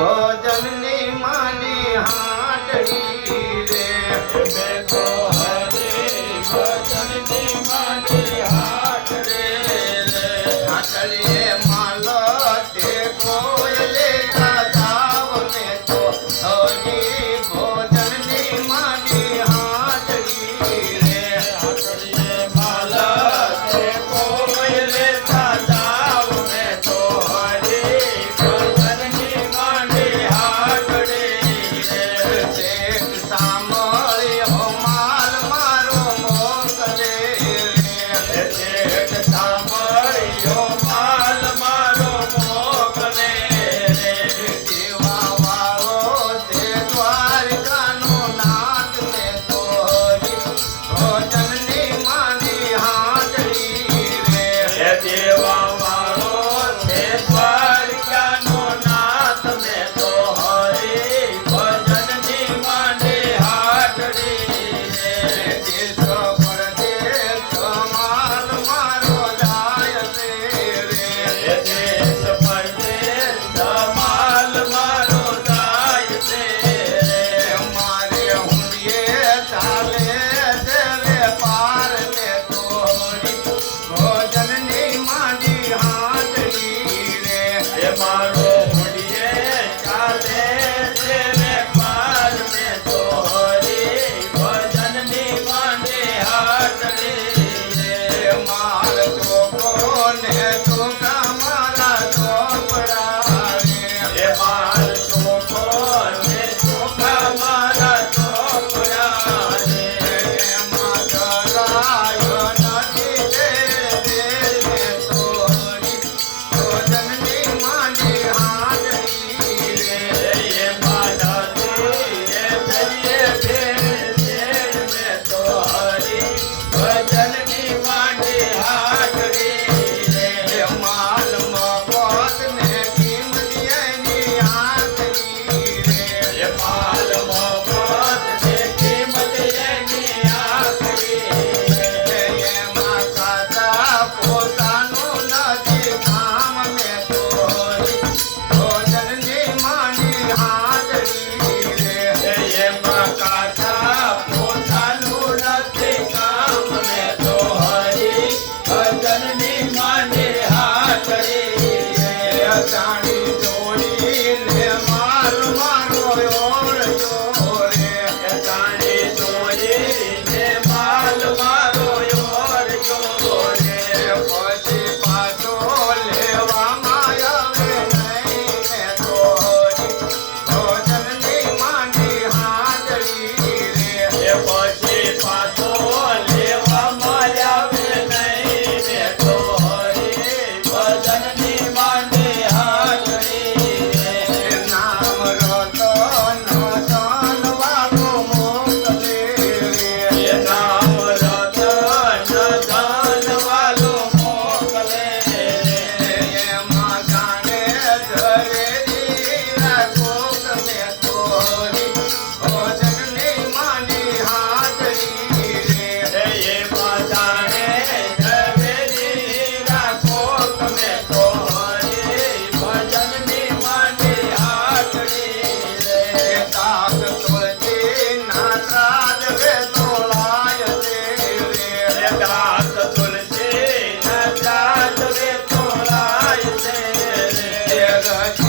Oh. tomorrow. તે